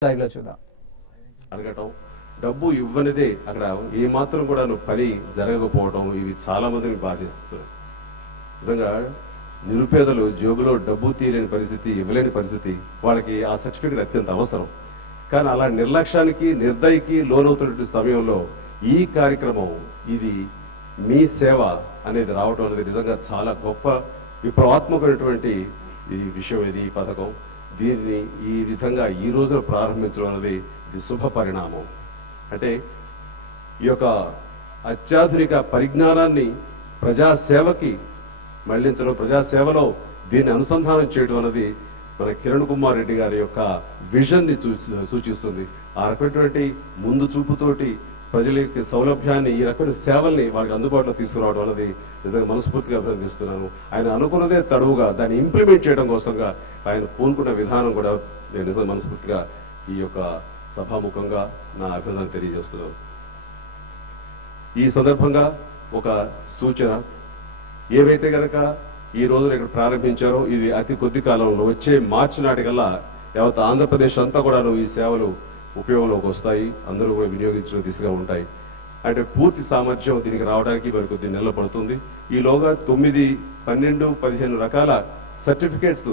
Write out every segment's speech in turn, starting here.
స్థాయిలో చూద్దాం. అడగటం డబ్బు ఇవ్వనిదే అక్కడ ఏమాత్రం కూడా పని జరగకపోవడం ఇవి చాలా మందిని బాధిస్తుంది. నిజంగా నిరుపేదలు జోబులో డబ్బు తీయలేని పరిస్థితి, ఇవ్వలేని పరిస్థితి, వాళ్ళకి ఆ సర్టిఫికెట్ అత్యంత అవసరం. కానీ అలా నిర్లక్ష్యానికి నిర్దయకి లోనవుతున్నటువంటి సమయంలో ఈ కార్యక్రమం ఇది మీ సేవ అనేది రావటం అనేది నిజంగా చాలా గొప్ప విప్లవాత్మకమైనటువంటి ఈ విషయం. ఇది ఈ పథకం దీన్ని ఈ విధంగా ఈ రోజున ప్రారంభించడం అనేది ఇది శుభ పరిణామం. అంటే ఈ యొక్క అత్యాధునిక పరిజ్ఞానాన్ని ప్రజాసేవకి మళ్లించడం, ప్రజాసేవలో దీన్ని అనుసంధానం చేయడం అనేది మన కిరణ్ కుమార్ రెడ్డి గారి యొక్క విజన్ ని సూచిస్తుంది. ఆ రకమైనటువంటి ముందు చూపుతోటి ప్రజలకి సౌలభ్యాన్ని, ఈ రకమైన సేవల్ని వాళ్ళకి అందుబాటులో తీసుకురావడం అనేది నిజంగా మనస్ఫూర్తిగా అభినందిస్తున్నాను. ఆయన అనుకున్నదే తడువుగా దాన్ని ఇంప్లిమెంట్ చేయడం కోసంగా ఆయన పూనుకున్న విధానం కూడా నేను నిజంగా మనస్ఫూర్తిగా ఈ యొక్క సభాముఖంగా నా అభినందన తెలియజేస్తున్నాను. ఈ సందర్భంగా ఒక సూచన, ఏవైతే గనక ఈ రోజున ఇక్కడ ప్రారంభించారో ఇది అతి కొద్ది కాలంలో వచ్చే మార్చి నాటికల్లా యావత్ ఆంధ్రప్రదేశ్ అంతా కూడా ఈ సేవలు ఉపయోగంలోకి వస్తాయి, అందరూ కూడా వినియోగించిన దిశగా ఉంటాయి. అంటే పూర్తి సామర్థ్యం దీనికి రావడానికి మరి కొద్ది నెలలు పడుతుంది. ఈలోగా 9, 12, 15 రకాల సర్టిఫికేట్స్,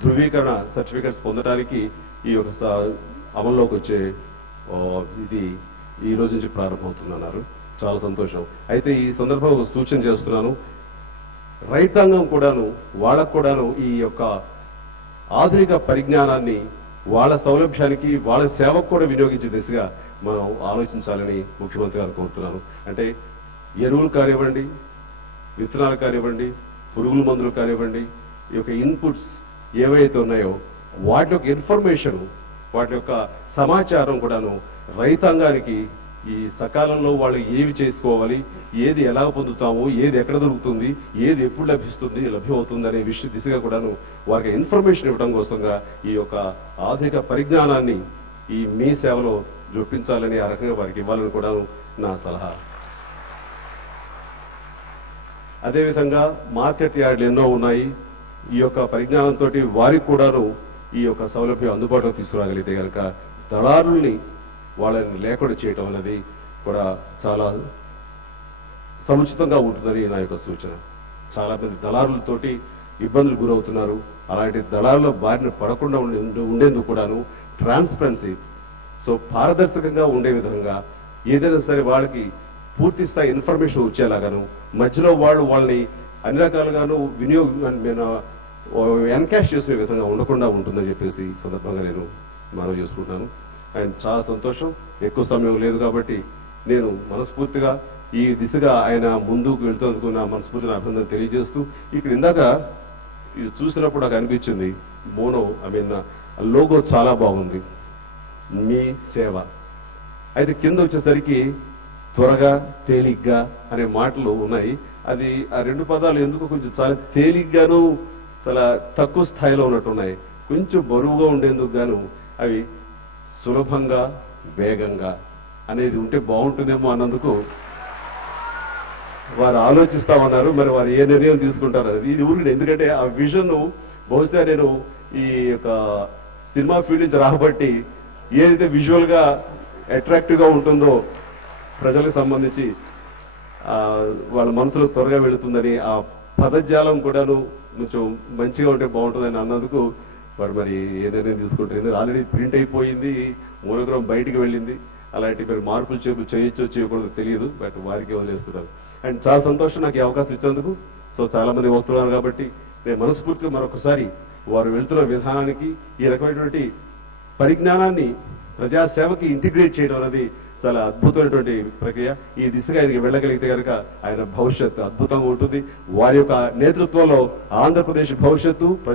ధృవీకరణ సర్టిఫికేట్స్ పొందడానికి ఈ యొక్క అమల్లోకి వచ్చే ఇది ఈ రోజు నుంచి ప్రారంభమవుతున్నారు. చాలా సంతోషం. అయితే ఈ సందర్భంలో సూచన చేస్తున్నాను, రైతాంగం కూడాను వాళ్ళకు కూడాను ఈ యొక్క ఆధునిక పరిజ్ఞానాన్ని వాళ్ళ సౌలభ్యానికి, వాళ్ళ సేవకు కూడా వినియోగించే దిశగా మనం ఆలోచించాలని ముఖ్యమంత్రి గారు కోరుతున్నాను. అంటే ఎరువులు కానివ్వండి, విత్తనాలు కానివ్వండి, పురుగుల మందులు కానివ్వండి, ఈ యొక్క ఇన్పుట్స్ ఏవైతే ఉన్నాయో వాటి యొక్క ఇన్ఫర్మేషన్, వాటి యొక్క సమాచారం కూడాను రైతాంగానికి ఈ సకాలంలో వాళ్ళు ఏవి చేసుకోవాలి, ఏది ఎలా పొందుతాము, ఏది ఎక్కడ దొరుకుతుంది, ఏది ఎప్పుడు లభ్యమవుతుంది అనే దిశగా కూడాను వారికి ఇన్ఫర్మేషన్ ఇవ్వడం కోసంగా ఈ యొక్క ఆధునిక పరిజ్ఞానాన్ని ఈ మీ సేవలో జొప్పించాలని, ఆ రకంగా వారికి ఇవ్వాలని కూడాను నా సలహా. అదేవిధంగా మార్కెట్ యార్డులు ఎన్నో ఉన్నాయి. ఈ యొక్క పరిజ్ఞానంతో వారికి కూడాను ఈ యొక్క సౌలభ్యం అందుబాటులో తీసుకురాగలిగితే కనుక దళారుల్ని వాళ్ళని లేకుండా చేయటం అనేది కూడా చాలా సముచితంగా ఉంటుందని నా యొక్క సూచన. చాలా మంది దళారులతోటి ఇబ్బందులు గురవుతున్నారు. అలాంటి దళారుల బారిన పడకుండా ఉండేందుకు కూడాను ట్రాన్స్పరెన్సీ, సో పారదర్శకంగా ఉండే విధంగా ఏదైనా సరే వాళ్ళకి పూర్తి స్థాయి ఇన్ఫర్మేషన్ వచ్చేలాగాను, మధ్యలో వాళ్ళని అన్ని రకాలుగాను ఎన్కాష్ చేసే విధంగా ఉండకుండా ఉంటుందని చెప్పేసి ఈ సందర్భంగా నేను మనవి చేసుకుంటున్నాను. ఆయన చాలా సంతోషం. ఎక్కువ సమయం లేదు కాబట్టి నేను మనస్ఫూర్తిగా ఈ దిశగా ఆయన ముందుకు వెళ్తేందుకు నా మనస్ఫూర్తిని అభినందన తెలియజేస్తూ, ఇక్కడ ఇందాక ఇది చూసినప్పుడు నాకు అనిపించింది లోగో చాలా బాగుంది, మీ సేవ. అయితే కింద వచ్చేసరికి త్వరగా, తేలిగ్గా అనే మాటలు ఉన్నాయి. అది ఆ 2 పదాలు ఎందుకు కొంచెం చాలా తేలిగ్గాను, చాలా తక్కువ స్థాయిలో ఉన్నట్టున్నాయి. కొంచెం బరువుగా ఉండేందుకు గాను అవి సులభంగా, వేగంగా అనేది ఉంటే బాగుంటుందేమో అన్నందుకు వారు ఆలోచిస్తామన్నారు. మరి వారు ఏ నిర్ణయం తీసుకుంటారు అనేది ఇది ఊరికి. ఎందుకంటే ఆ విజన్ బహుశా నేను ఈ యొక్క సినిమా ఫీల్డ్ నుంచి రాబట్టి ఏదైతే విజువల్ గా అట్రాక్టివ్ గా ఉంటుందో ప్రజలకు సంబంధించి వాళ్ళ మనసులో త్వరగా వెళుతుందని, ఆ పదజాలం కూడాను కొంచెం మంచిగా ఉంటే బాగుంటుందని అన్నందుకు వాడు మరి ఏ నిర్ణయం తీసుకుంటారు. ఆల్రెడీ ప్రింట్ అయిపోయింది, మూలగ్రం బయటికి వెళ్ళింది. అలాంటి మీరు మార్పులు చేయొచ్చో చేయకూడదు తెలియదు, బట్ వారికి వదిలేస్తున్నారు. అండ్ చాలా సంతోషం నాకు ఈ అవకాశం ఇచ్చేందుకు. సో చాలా మంది వస్తున్నారు కాబట్టి నేను మనస్ఫూర్తిగా మరొకసారి వారు వెళ్తున్న విధానానికి, ఈ రకమైనటువంటి పరిజ్ఞానాన్ని ప్రజాసేవకి ఇంటిగ్రేట్ చేయడం అనేది చాలా అద్భుతమైనటువంటి ప్రక్రియ. ఈ దిశగా ఆయనకి వెళ్ళగలిగితే కనుక ఆయన భవిష్యత్తు అద్భుతంగా ఉంటుంది. వారి యొక్క నేతృత్వంలో ఆంధ్రప్రదేశ్ భవిష్యత్తు